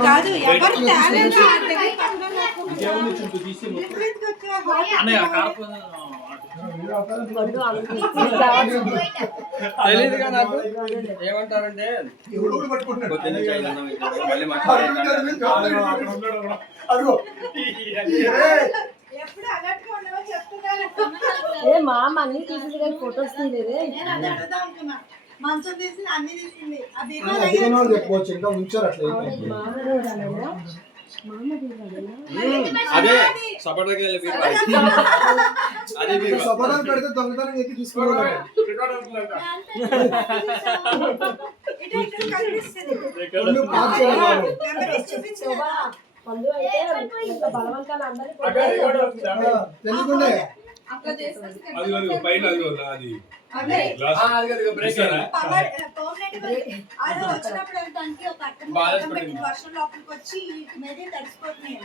కాదు ఎవరు తేలేదు తెలీదుగా నాకు ఏమంటారంటే మామ అన్ని తీసింది కానీ ఫొటోస్ తీయలేదే. మంచం తీసి అన్ని తీసింది. చెప్పుకోవచ్చు ఇంకా ఉంచారు అట్లా. అదే సపరేట్ అదే సపరేట్ పెడితే దొంగతనం ఎక్కి తీసుకోవాలి. బలవంతాలు అందరికీ వర్షం లోపలికి వచ్చి మీద తడిసిపోతున్నాయి.